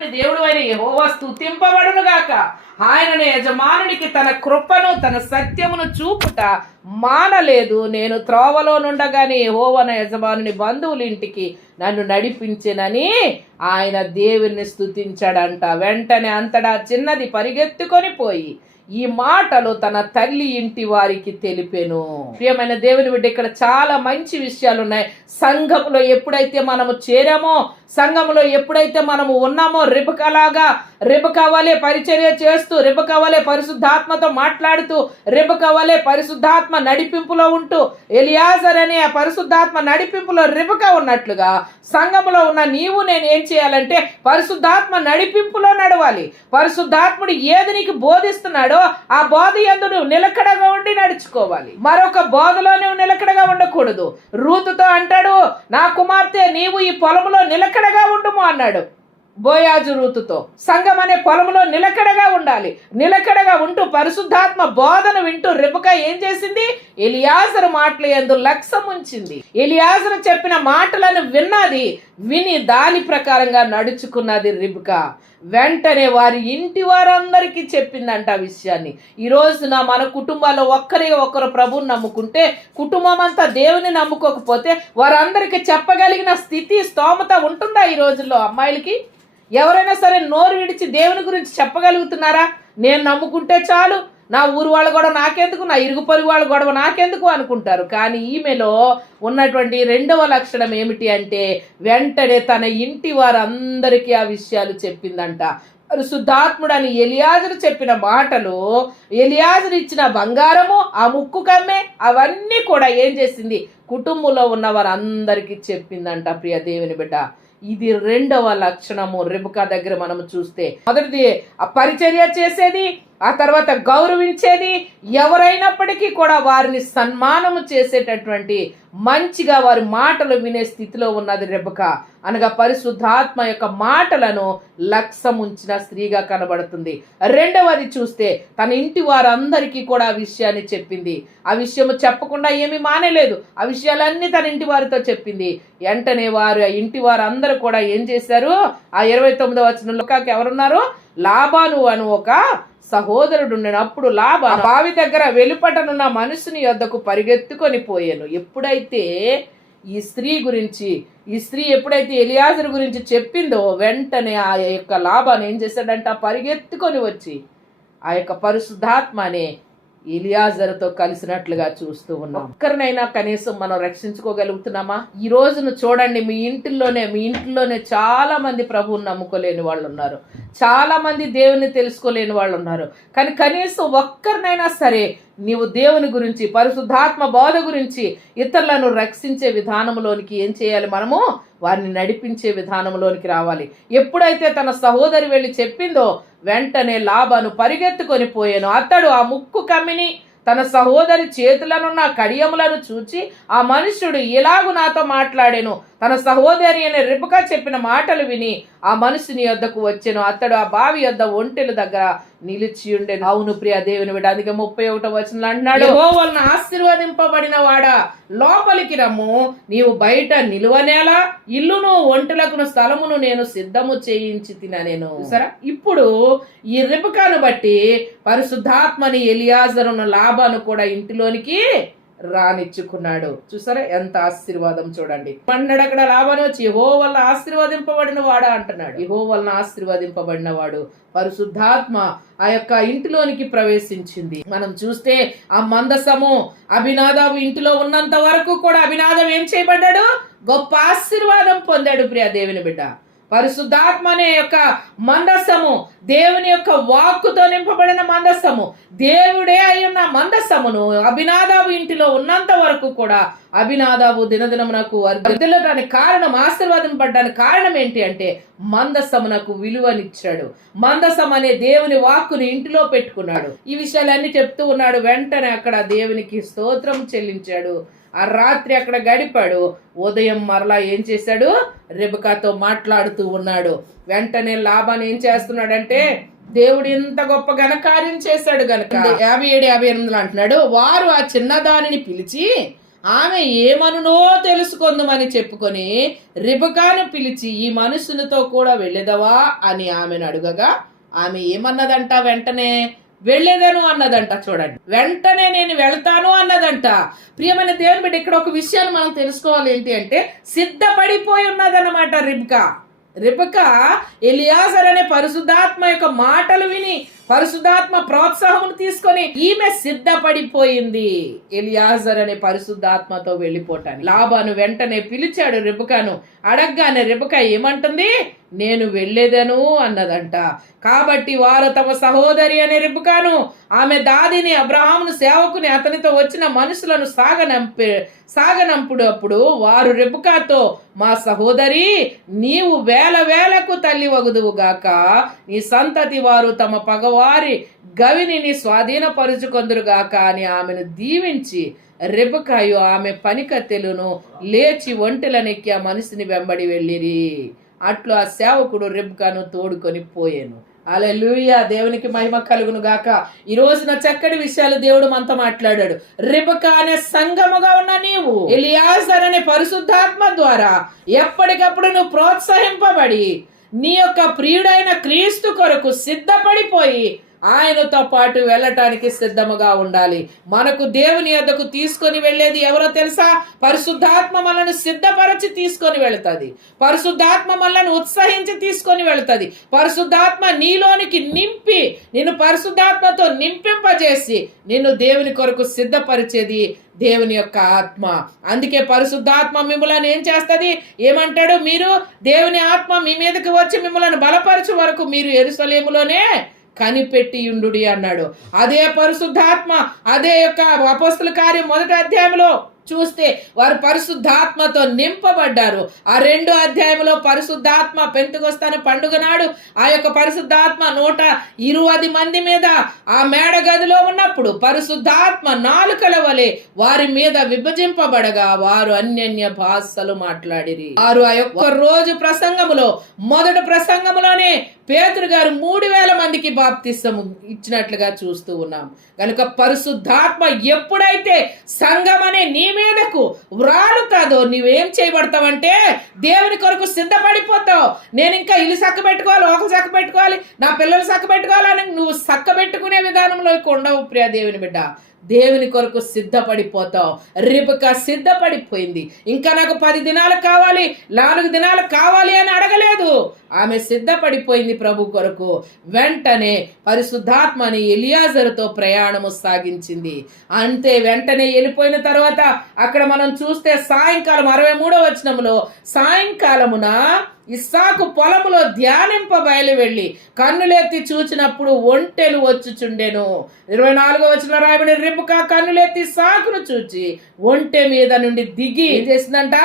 దేవుడు అయిన యెహోవా స్థుతింపబడును గాక. ఆయనను యజమానునికి తన కృపను తన సత్యమును చూపుట మానలేదు. నేను త్రోవలో నుండగానే యెహోవన యజమానుని బంధువుల ఇంటికి నన్ను నడిపించినని ఆయన దేవుని స్థుతించాడంట వెంటనే అంతటా చిన్నది పరిగెత్తుకొని పోయి ఈ మాటలు తన తల్లి ఇంటి వారికి తెలిపెను. ప్రియమైన దేవుని బిడ్డ ఇక్కడ చాలా మంచి విషయాలు ఉన్నాయి సంఘంలో ఎప్పుడైతే మనము చేరామో సంఘంలో ఎప్పుడైతే మనము ఉన్నామో రిపకలాగా రెబకవలే పరిచర్య చేస్తూ రెబకవలే పరిశుద్ధాత్మతో మాట్లాడుతూ రెబకవలే పరిశుద్ధాత్మ నడిపింపులో ఉంటూ ఎలియాజర్ అనే ఆ పరిశుద్ధాత్మ నడిపింపులో రెబక ఉన్నట్లుగా సంఘములో ఉన్న నీవు నేను ఏం చేయాలంటే పరిశుద్ధాత్మ నడిపింపులో నడవాలి. పరిశుద్ధాత్ముడు ఏది నీకు బోధిస్తున్నాడో ఆ బోధ ఎందు నువ్వు నిలకడగా ఉండి నడుచుకోవాలి. మరొక బోధలో నువ్వు నిలకడగా ఉండకూడదు. రూతుతో అంటాడు నా కుమార్తె నీవు ఈ పొలంలో నిలకడగా ఉండుము అన్నాడు. బోయాజు రూతుతో. సంఘం అనే పొలంలో నిలకడగా ఉండాలి. నిలకడగా ఉంటూ పరిశుద్ధాత్మ బోధన వింటూ రిబక ఏం చేసింది? ఎలియాజరు మాటలు ఎందు లక్ష్యం ఉంచింది. ఎలియాజరు చెప్పిన మాటలను విన్నది విని దాని ప్రకారంగా నడుచుకున్నది రిబక. వెంటనే వారి ఇంటి వారందరికీ చెప్పిందంట ఆ విషయాన్ని. ఈ రోజున మన కుటుంబాల్లో ఒక్కరి ఒకరు ప్రభుని నమ్ముకుంటే కుటుంబం అంతా దేవుని నమ్ముకోకపోతే వారందరికీ చెప్పగలిగిన స్థితి స్తోమత ఉంటుందా ఈ రోజుల్లో అమ్మాయిలకి? ఎవరైనా సరే నోరు విడిచి దేవుని గురించి చెప్పగలుగుతున్నారా? నేను నమ్ముకుంటే చాలు. నా ఊరు వాళ్ళ గొడవ నాకెందుకు? నా ఇరుగు పొరుగు వాళ్ళ గొడవ నాకెందుకు అనుకుంటారు. కానీ ఈమెలో ఉన్నటువంటి రెండవ లక్షణం ఏమిటి అంటే వెంటనే తన ఇంటి వారందరికీ ఆ విషయాలు చెప్పిందంట. పరిశుద్ధాత్ముడని ఎలియాజును చెప్పిన మాటలు ఎలియాజరు ఇచ్చిన బంగారము ఆ ముక్కు కమ్మే అవన్నీ కూడా ఏం చేసింది? కుటుంబంలో ఉన్న వారందరికీ చెప్పిందంట ప్రియ దేవుని బిడ్డ. ఇది రెండవ లక్షణము. రిబుకా దగ్గర మనం చూస్తే మొదటిది పరిచర్య చేసేది ఆ తర్వాత గౌరవించేది ఎవరైనప్పటికీ కూడా వారిని సన్మానము చేసేటటువంటి మంచిగా వారి మాటలు వినే స్థితిలో ఉన్నది రెబక. అనగా పరిశుద్ధాత్మ యొక్క మాటలను లక్ష్యం ఉంచిన స్త్రీగా కనబడుతుంది. రెండవది చూస్తే తన ఇంటి వారందరికీ కూడా ఆ విషయాన్ని చెప్పింది. ఆ విషయము చెప్పకుండా ఏమీ మానేలేదు. ఆ విషయాలన్నీ తన ఇంటి వారితో చెప్పింది. వెంటనే వారు ఆ ఇంటి వారందరూ కూడా ఏం చేశారు? ఆ ఇరవై తొమ్మిదవ వచనంలో కాక ఎవరున్నారు? లాబాను అను ఒక సహోదరుడు అప్పుడు లాభ బావి దగ్గర వెలుపటనున్న మనుషుని యొద్దకు పరిగెత్తుకొని పోయాను. ఎప్పుడైతే ఈ స్త్రీ గురించి ఈ స్త్రీ ఎప్పుడైతే ఎలియాజరు గురించి చెప్పిందో వెంటనే ఆ యొక్క లాభాన్ని ఏం చేశాడంట? పరిగెత్తుకొని వచ్చి ఆ యొక్క పరిశుద్ధాత్మ అనే ఇలియాజర్తో కలిసినట్లుగా చూస్తూ ఉన్నాం. ఒక్కరినైనా కనీసం మనం రక్షించుకోగలుగుతున్నామా? ఈ రోజును చూడండి మీ ఇంటిలోనే మీ ఇంటిలోనే చాలా మంది ప్రభువుని నమ్ముకోలేని వాళ్ళు ఉన్నారు చాలా మంది దేవుని తెలుసుకోలేని వాళ్ళు ఉన్నారు కానీ కనీసం ఒక్కరినైనా సరే నీవు దేవుని గురించి పరిశుద్ధాత్మ బోధ గురించి ఇతరులను రక్షించే విధానంలోనికి ఏం చేయాలి మనము? వారిని నడిపించే విధానంలోనికి రావాలి. ఎప్పుడైతే తన సహోదరి వెళ్ళి చెప్పిందో వెంటనే లాభాను పరిగెత్తుకొని పోయాను. అతడు ఆ ముక్కు కమ్మిని తన సహోదరి చేతులనున్న కడియములను చూచి ఆ మనుష్యుడు ఇలాగు నాతో మాట్లాడాను. తన సహోదరి అనే రిపక చెప్పిన మాటలు విని ఆ మనుషుని యొద్దకు వచ్చాను. అతడు ఆ బావి యొద్ద ఒంటెల దగ్గర నిలిచి ఉండేది అవును ప్రియ దేవుని విడ అందుకే ముప్పై ఒకటో వచనంలో అంటున్నాడు. వలన ఆశీర్వదింపబడిన వాడా లోపలికి రమ్ము. నీవు బయట నిలువనేలా ఇల్లును ఒంటెలకును స్థలమును నేను సిద్ధము చేయించి తిన నేను సరే ఇప్పుడు ఈ రిపకాను బట్టి పరిశుద్ధాత్మని ఎలియాజరును లాభాను కూడా ఇంటిలోనికి రానిచ్చుకున్నాడు. చూసారా? ఎంత ఆశీర్వాదం చూడండి. పన్నడు అక్కడ లాభాన్ని వచ్చి ఓ వల్ల ఆశీర్వదింపబడిన వాడా అంటున్నాడు. ఇహో వలన ఆశీర్వదింపబడిన వాడు పరిశుద్ధాత్మ ఆ యొక్క ఇంటిలోనికి ప్రవేశించింది. మనం చూస్తే ఆ మందసము అభినాదావు ఇంటిలో ఉన్నంత వరకు కూడా అభినాదం ఏం చేయబడ్డాడు? గొప్ప ఆశీర్వాదం పొందాడు ప్రియ దేవుని బిడ్డ. పరిశుద్ధాత్మ అనే యొక్క మందస్సము దేవుని యొక్క వాక్కుతో నింపబడిన మందస్సము దేవుడే అయి ఉన్న మందస్సమును అభినాదాబు ఇంటిలో ఉన్నంత వరకు కూడా అభినాదాబు దినదినమునకు వర్ధిల్లడానికి కారణం ఆశీర్వాదం కారణం ఏంటి అంటే మందసమునకు విలువనిచ్చాడు. మందసం అనే దేవుని వాక్కుని ఇంటిలో పెట్టుకున్నాడు. ఈ విషయాలన్నీ చెప్తూ ఉన్నాడు. వెంటనే అక్కడ దేవునికి స్తోత్రం చెల్లించాడు. ఆ రాత్రి అక్కడ గడిపాడు. ఉదయం మరలా ఏం చేశాడు? రెబకాతో మాట్లాడుతూ ఉన్నాడు. వెంటనే లాభాన్ని ఏం చేస్తున్నాడంటే దేవుడు ఇంత గొప్ప ఘనకార్యం చేశాడు గనక. యాభై ఏడు యాభై ఎనిమిదిలో అంటున్నాడు వారు ఆ చిన్నదానిని పిలిచి ఆమె ఏమనునో తెలుసుకుందామని చెప్పుకొని రిబకాను పిలిచి ఈ మనుషునితో కూడా వెళ్ళేదవా అని ఆమెను అడుగగా ఆమె ఏమన్నదంట వెంటనే? వెళ్ళేదను అన్నదంట చూడండి. వెంటనే నేను వెళ్తాను అన్నదంట. ప్రియమైన దేవుని బిడ్డ ఇక్కడ ఒక విషయాన్ని మనం తెలుసుకోవాలి ఏంటి అంటే సిద్ధపడిపోయి ఉన్నదన్నమాట రిబ్కా. రిబక ఎలియాజర్ అనే పరిశుద్ధాత్మ యొక్క మాటలు విని పరిశుద్ధాత్మ ప్రోత్సాహం తీసుకొని ఈమె సిద్ధపడిపోయింది. ఎలియాజర్ అనే పరిశుద్ధాత్మతో వెళ్ళిపోటాను లాభాను వెంటనే పిలిచాడు రిబకను అడగ్గానే రిబక ఏమంటుంది? నేను వెళ్ళేదను అన్నదంట. కాబట్టి వారు తమ సహోదరి అనే రిబకాను ఆమె దాదిని అబ్రహామును సేవకుని అతనితో వచ్చిన మనుషులను సాగనంపే సాగనంపుడు అప్పుడు వారు రెబుకాతో మా సహోదరి నీవు వేల వేలకు తల్లి వగుదువుగాక నీ సంతతి వారు తమ పగవారి గవిని నీ స్వాధీనపరుచుకొందురుగాక అని ఆమెను దీవించి రెబకాయు ఆమె పనికత్తెలును లేచి ఒంటెలనెక్కి ఆ మనిషిని వెంబడి వెళ్ళిరి. అట్లు ఆ సేవకుడు రిబ్కాను తోడుకొని పోయాను. అలా అలెలుయ దేవునికి మహిమ కలుగును గాక. ఈ రోజున చక్కటి విషయాలు దేవుడు మనతో మాట్లాడాడు. రిబక అనే సంగముగా ఉన్న నీవు ఎలియాజర్ అనే పరిశుద్ధాత్మ ద్వారా ఎప్పటికప్పుడు నువ్వు ప్రోత్సహింపబడి నీ యొక్క ప్రియుడైన క్రీస్తు కొరకు సిద్ధపడిపోయి ఆయనతో పాటు వెళ్ళటానికి సిద్ధముగా ఉండాలి. మనకు దేవుని యొద్దకు తీసుకొని వెళ్ళేది ఎవరో తెలుసా? పరిశుద్ధాత్మ మనల్ని సిద్ధపరచి తీసుకొని వెళుతుంది. పరిశుద్ధాత్మ మనల్ని ఉత్సహించి తీసుకొని వెళుతుంది. పరిశుద్ధాత్మ నీలోనికి నింపి నిన్ను పరిశుద్ధాత్మతో నింపింపజేసి నిన్ను దేవుని కొరకు సిద్ధపరిచేది దేవుని యొక్క ఆత్మ. అందుకే పరిశుద్ధాత్మ మిమ్మల్ని ఏం చేస్తుంది? ఏమంటాడు మీరు? దేవుని ఆత్మ మీ మీదకి వచ్చి మిమ్మల్ని బలపరచు వరకు మీరు ఎరుసలేములోనే కనిపెట్టియుండు అన్నాడు. అదే పరిశుద్ధాత్మ అదే యొక్క అపస్తుల కార్యం మొదటి అధ్యాయంలో చూస్తే వారు పరిశుద్ధాత్మతో నింపబడ్డారు. ఆ రెండు అధ్యాయంలో పరిశుద్ధాత్మ పెంతుకొస్తాను పండుగ నాడు ఆ యొక్క పరిశుద్ధాత్మ నూట ఇరువది మంది మీద ఆ మేడ గదిలో ఉన్నప్పుడు పరిశుద్ధాత్మ నాలుకల వలె వారి మీద విభజింపబడగా వారు అన్యన్య భాషలు మాట్లాడిరి. వారు ఆ యొక్క రోజు ప్రసంగములో మొదటి ప్రసంగములోనే పేతురు గారు మూడు వేల మందికి బాప్తిస్తము ఇచ్చినట్లుగా చూస్తూ ఉన్నాం. కనుక పరిశుద్ధాత్మ ఎప్పుడైతే సంఘం అనే నీ మీదకు వ్రాలు కాదో నువ్వేం చేయబడతావంటే దేవుని కొరకు సిద్ధపడిపోతావు. నేను ఇంకా ఇల్లు సక్క పెట్టుకోవాలి ఒక సక్క పెట్టుకోవాలి నా పిల్లలు సక్క పెట్టుకోవాలని నువ్వు సక్క పెట్టుకునే విధానంలో ఉండవు ప్రియ దేవుని బిడ్డ. దేవుని కొరకు సిద్ధపడిపోతావు. రిబక సిద్ధపడిపోయింది. ఇంకా నాకు పది దినాలు కావాలి నాలుగు దినాలు కావాలి అని అడగలేదు. ఆమె సిద్ధపడిపోయింది ప్రభు కొరకు. వెంటనే పరిశుద్ధాత్మని ఎలియాజరుతో ప్రయాణము సాగించింది. అంతే వెంటనే వెళ్ళిపోయిన తర్వాత అక్కడ మనం చూస్తే సాయంకాలం అరవై మూడో వచనంలో సాయంకాలమున ఇస్సాకు పొలములో ధ్యానింప బయలు వెళ్ళి కన్నులెత్తి చూచినప్పుడు ఒంటెలు వచ్చుచుండెను. ఇరవై నాలుగో వచ్చిన రాయబడి రిపుకా కన్నులెత్తి సాకును చూచి ఒంటె మీద నుండి దిగి ఏం చేసిందంట?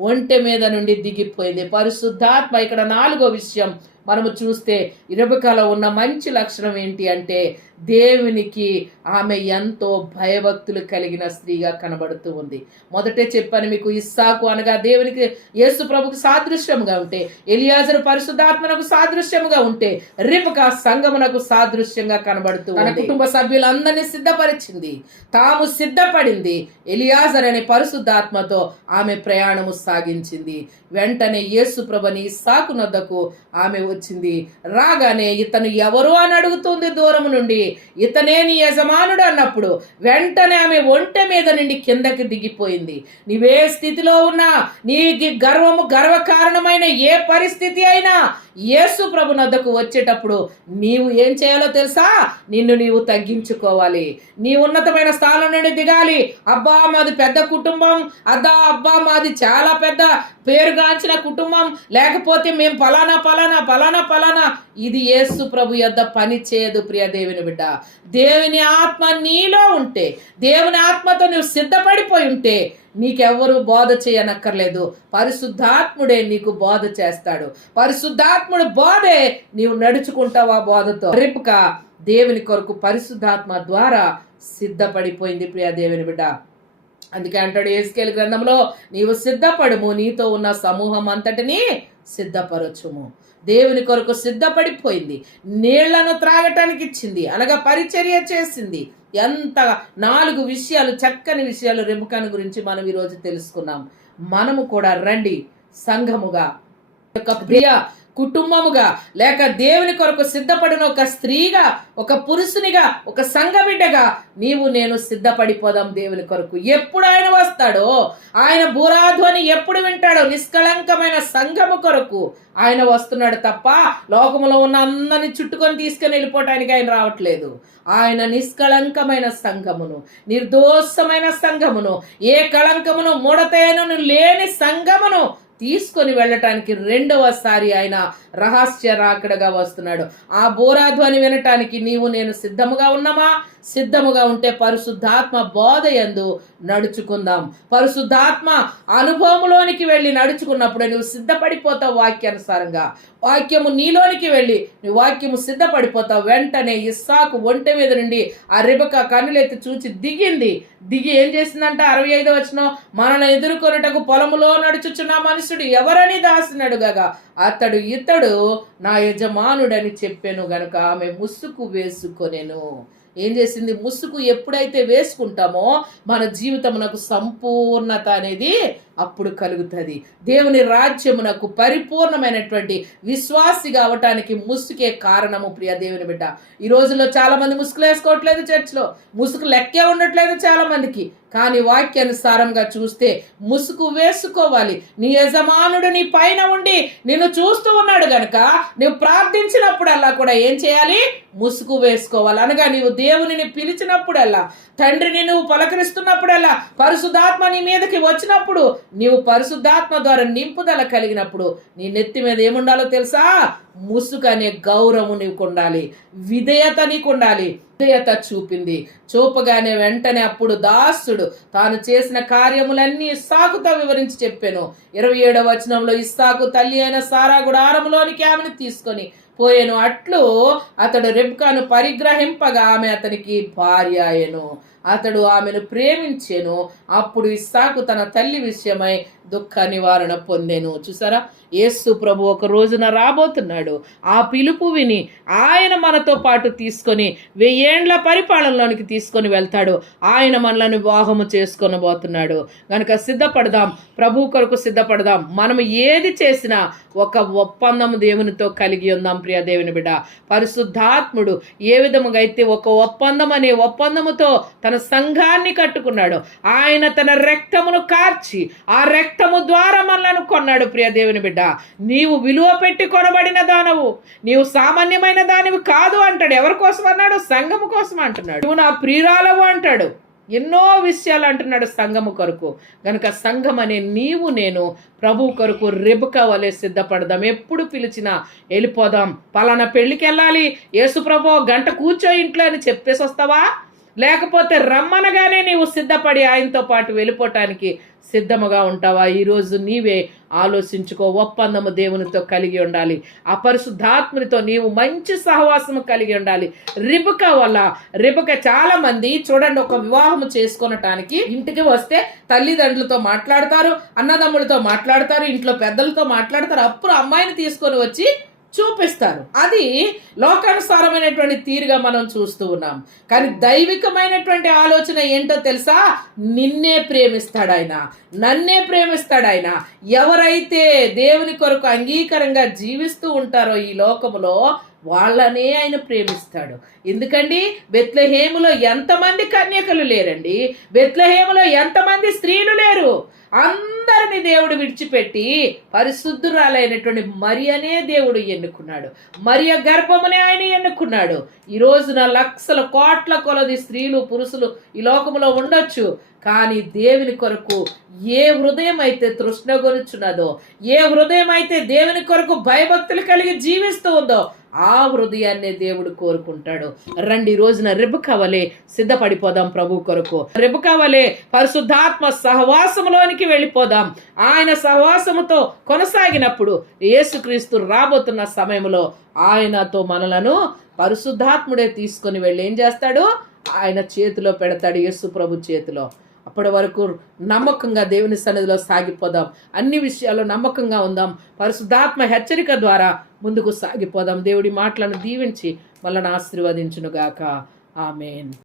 ఒంటె మీద నుండి దిగిపోయింది. పరిశుద్ధాత్మ ఇక్కడ నాలుగో విషయం మనము చూస్తే ఇరబకలో ఉన్న మంచి లక్షణం ఏంటి అంటే దేవునికి ఆమె ఎంతో భయభక్తులు కలిగిన స్త్రీగా కనబడుతూ ఉంది. మొదటే చెప్పాను మీకు ఇస్సాకు అనగా దేవునికి యేసు ప్రభుకు సాదృశ్యంగా ఉంటే ఎలియాజరు పరిశుద్ధాత్మనకు సాదృశ్యముగా ఉంటే రిపక సంగమునకు సాదృశ్యంగా కనబడుతూ తన కుటుంబ సభ్యులందరినీ సిద్ధపరిచింది. తాము సిద్ధపడింది ఎలియాజర్ అనే పరిశుద్ధాత్మతో ఆమె ప్రయాణము సాగించింది. వెంటనే యేసు ప్రభుని ఇస్సాకు నొద్దకు ఆమె వచ్చింది. రాగానే ఇతను ఎవరు అని అడుగుతుంది దూరం నుండి ఇతనే నీ యజమానుడు అన్నప్పుడు వెంటనే ఆమె ఒంటె మీద నుండి కిందకి దిగిపోయింది. నీవే స్థితిలో ఉన్నా నీకు గర్వము గర్వ కారణమైన ఏ పరిస్థితి అయినా యేసు ప్రభు నద్దకు వచ్చేటప్పుడు నీవు ఏం చేయాలో తెలుసా? నిన్ను నీవు తగ్గించుకోవాలి. నీ ఉన్నతమైన స్థానం నుండి దిగాలి. అబ్బా మాది పెద్ద కుటుంబం. అద్దా అబ్బా మాది చాలా పెద్ద పేరుగాంచిన కుటుంబం. లేకపోతే మేము పలానా ఫలానా ఫలానా ఫలానా ఇది యేసు ప్రభు యొద్ద పని చేయదు ప్రియ దేవుని బిడ్డ. దేవుని ఆత్మ నీలో ఉంటే దేవుని ఆత్మతో నువ్వు సిద్ధపడిపోయి ఉంటే నీకెవ్వరు బోధ చేయనక్కర్లేదు. పరిశుద్ధాత్ముడే నీకు బోధ చేస్తాడు. పరిశుద్ధాత్ముడు బోధే నీవు నడుచుకుంటావు ఆ బోధతో? రిప్క దేవుని కొరకు పరిశుద్ధాత్మ ద్వారా సిద్ధపడిపోయింది ప్రియ దేవుని బిడ్డ. అందుకే అంటాడు ఏసుకేలు గ్రంథంలో నీవు సిద్ధపడుము నీతో ఉన్న సమూహం అంతటిని సిద్ధపరచుము. దేవుని కొరకు సిద్ధపడిపోయింది. నీళ్ళను త్రాగటానికి ఇచ్చింది అనగా పరిచర్య చేసింది. ఎంత నాలుగు విషయాలు చక్కని విషయాలు రెబుకాను గురించి మనం ఈరోజు తెలుసుకున్నాం. మనము కూడా రండి సంఘముగా. ఒక ప్రియ కుటుంబముగా లేక దేవుని కొరకు సిద్ధపడిన ఒక స్త్రీగా ఒక పురుషునిగా ఒక సంఘబిడ్డగా నీవు నేను సిద్ధపడిపోదాం దేవుని కొరకు. ఎప్పుడు ఆయన వస్తాడో ఆయన బూరాధ్వని ఎప్పుడు వింటాడో నిష్కళంకమైన సంఘము కొరకు ఆయన వస్తున్నాడు తప్ప లోకములో ఉన్న అందరిని చుట్టుకొని తీసుకొని వెళ్ళిపోవటానికి ఆయన రావట్లేదు. ఆయన నిష్కళంకమైన సంఘమును నిర్దోషమైన సంఘమును ఏ కళంకమును ముడతేనను లేని సంఘమును తీసుకొని వెళ్ళటానికి రెండవసారి ఆయన రహస్య రాకడగా వస్తున్నాడు. ఆ బోరాధ్వని వినటానికి నీవు నేను సిద్ధముగా ఉన్నామా? సిద్ధముగా ఉంటే పరిశుద్ధాత్మ బోధ ఎందు నడుచుకుందాం. పరిశుద్ధాత్మ అనుభవంలోనికి వెళ్ళి నడుచుకున్నప్పుడు నువ్వు సిద్ధపడిపోతావు వాక్యానుసారంగా. వాక్యము నీలోనికి వెళ్ళి నీ వాక్యము సిద్ధపడిపోతావు. వెంటనే ఇస్సాకు ఒంటె మీద నుండి ఆ రిబక కన్నులెత్తి చూచి దిగింది. దిగి ఏం చేసిందంటే? అరవై ఐదో వచ్చిన మనల్ని ఎదుర్కొనుటకు పొలములో నడుచుచున్న మనుషుడు ఎవరని దాసినడుగా అతడు ఇతడు నా యజమానుడని చెప్పాను గనుక ఆమె ముసుగు వేసుకొనెను. ఏం చేసింది? ముసుగు ఎప్పుడైతే వేసుకుంటామో మన జీవితమునకు సంపూర్ణత అనేది అప్పుడు కలుగుతుంది. దేవుని రాజ్యమునకు పరిపూర్ణమైనటువంటి విశ్వాసిగా అవటానికి ముసుకే కారణము ప్రియ దేవుని బిడ్డ. ఈ రోజుల్లో చాలామంది ముసుగులు వేసుకోవట్లేదు చర్చ్లో. ముసుగు లెక్కే ఉండట్లేదు చాలామందికి. కానీ వాక్యానుసారంగా చూస్తే ముసుగు వేసుకోవాలి. నీ యజమానుడు నీ పైన ఉండి నిన్ను చూస్తూ ఉన్నాడు గనక నువ్వు ప్రార్థించినప్పుడల్లా కూడా ఏం చేయాలి? ముసుగు వేసుకోవాలి. అనగా నీవు దేవునిని పిలిచినప్పుడల్లా తండ్రిని నువ్వు పలకరిస్తున్నప్పుడల్లా పరిశుధాత్మ నీ మీదకి వచ్చినప్పుడు నీవు పరిశుద్ధాత్మ ద్వారా నింపుదల కలిగినప్పుడు నీ నెత్తి మీద ఏముండాలో తెలుసా? ముసుగు అనే గౌరవం నీకు ఉండాలి. విధేయత నీకు ఉండాలి. విధేయత చూపింది. చూపగానే వెంటనే అప్పుడు దాసుడు తాను చేసిన కార్యములన్నీ ఇస్సాకుతో వివరించి చెప్పాను. ఇరవై ఏడవ వచనంలో ఇస్సాకు తల్లి అయిన సారా గుడారంలోనికి ఆమెను తీసుకొని పోయెను. అట్లు అతడు రెబ్కాను పరిగ్రహింపగా ఆమె అతనికి భార్య అయ్యను. అతడు ఆమెను ప్రేమించెను. అప్పుడు ఇస్సాకు తన తల్లి విషయమై దుఃఖ నివారణ పొందెను. చూసారా? యేసు ప్రభు ఒక రోజున రాబోతున్నాడు. ఆ పిలుపు విని ఆయన మనతో పాటు తీసుకొని వెయ్యేండ్ల పరిపాలనలోనికి తీసుకొని వెళ్తాడు. ఆయన మనలను వివాహము చేసుకొని పోతున్నాడు కనుక సిద్ధపడదాం. ప్రభు కొరకు సిద్ధపడదాం. మనం ఏది చేసినా ఒక ఒప్పందం దేవునితో కలిగి ఉందాం. ప్రియ దేవుని బిడ్డ. పరిశుద్ధాత్ముడు ఏ విధముగా అయితే ఒక ఒప్పందం అనే ఒప్పందముతో తన సంఘాన్ని కట్టుకున్నాడు ఆయన తన రక్తమును కార్చి ఆ రక్తము ద్వారా మనలను కొన్నాడు ప్రియ దేవుని బిడ్డ. నీవు విలువ పెట్టి కొనబడిన దానవు నీవు సామాన్యమైన దానివి కాదు అంటాడు. ఎవరి కోసం అన్నాడు? సంఘము కోసం అంటున్నాడు. నువ్వు నా ప్రియురాలవు అంటాడు. ఎన్నో విషయాలు అంటున్నాడు సంఘము కొరకు. గనుక సంఘం అనే నీవు నేను ప్రభు కొరకు రెబుక వలె సిద్ధపడదాం. ఎప్పుడు పిలిచినా వెళ్ళిపోదాం. పలానా పెళ్ళికి వెళ్ళాలి యేసు ప్రభు గంట కూర్చో ఇంట్లో అని చెప్పేసి వస్తావా లేకపోతే రమ్మనగానే నీవు సిద్ధపడి ఆయనతో పాటు వెళ్ళిపోవటానికి సిద్ధముగా ఉంటావా? ఈరోజు నీవే ఆలోచించుకో ఒప్పందము దేవునితో కలిగి ఉండాలి. అపరిశుద్ధాత్మునితో నీవు మంచి సహవాసము కలిగి ఉండాలి. రిబుక వల్ల రిబుక చాలా మంది చూడండి ఒక వివాహము చేసుకొనటానికి ఇంటికి వస్తే తల్లిదండ్రులతో మాట్లాడతారు అన్నదమ్ములతో మాట్లాడతారు ఇంట్లో పెద్దలతో మాట్లాడతారు. అప్పుడు అమ్మాయిని తీసుకొని వచ్చి చూపిస్తారు అది లోకానుసారమైనటువంటి తీరుగా మనం చూస్తూ ఉన్నాం. కానీ దైవికమైనటువంటి ఆలోచన ఏంటో తెలుసా? నిన్నే ప్రేమిస్తాడు ఆయన నన్నే ప్రేమిస్తాడు ఆయన ఎవరైతే దేవుని కొరకు అంగీకారంగా జీవిస్తూ ఉంటారో ఈ లోకములో వాళ్ళనే ఆయన ప్రేమిస్తాడు. ఎందుకండి? బెత్లహేములో ఎంతమంది కన్యకలు లేరండి? బెత్లహేములో ఎంతమంది స్త్రీలు లేరు? అందరూ దేవుడు విడిచిపెట్టి పరిశుద్ధురాలైనటువంటి మరియనే దేవుడు ఎన్నుకున్నాడు. మరియ గర్భమునే ఆయన ఎన్నుకున్నాడు. ఈ రోజున లక్షల కోట్ల కొలది స్త్రీలు పురుషులు ఈ లోకములో ఉండొచ్చు కానీ దేవుని కొరకు ఏ హృదయం అయితే తృష్ణగొనుచున్నదో ఏ హృదయం అయితే దేవుని కొరకు భయభక్తులు కలిగి జీవిస్తూ ఉందో ఆ హృదయాన్నే దేవుడు కోరుకుంటాడు. రండి రోజున రోజున రిబకవలే సిద్ధపడిపోదాం ప్రభు కొరకు. రిబకవలే పరిశుద్ధాత్మ సహవాసములోనికి వెళ్ళిపోదాం. ఆయన సహవాసముతో కొనసాగినప్పుడు యేసుక్రీస్తు రాబోతున్న సమయంలో ఆయనతో మనలను పరిశుద్ధాత్ముడే తీసుకొని వెళ్ళి ఏం చేస్తాడు? ఆయన చేతిలో పెడతాడు యేసు ప్రభు చేతిలో. అప్పటి వరకు నమ్మకంగా దేవుని సన్నిధిలో సాగిపోదాం. అన్ని విషయాల్లో నమ్మకంగా ఉందాం. పరిశుద్ధాత్మ హెచ్చరిక ద్వారా ముందుకు సాగిపోదాం. దేవుడి మాటలను దీవించి మనల్ని ఆశీర్వదించునుగాక. ఆమెన్.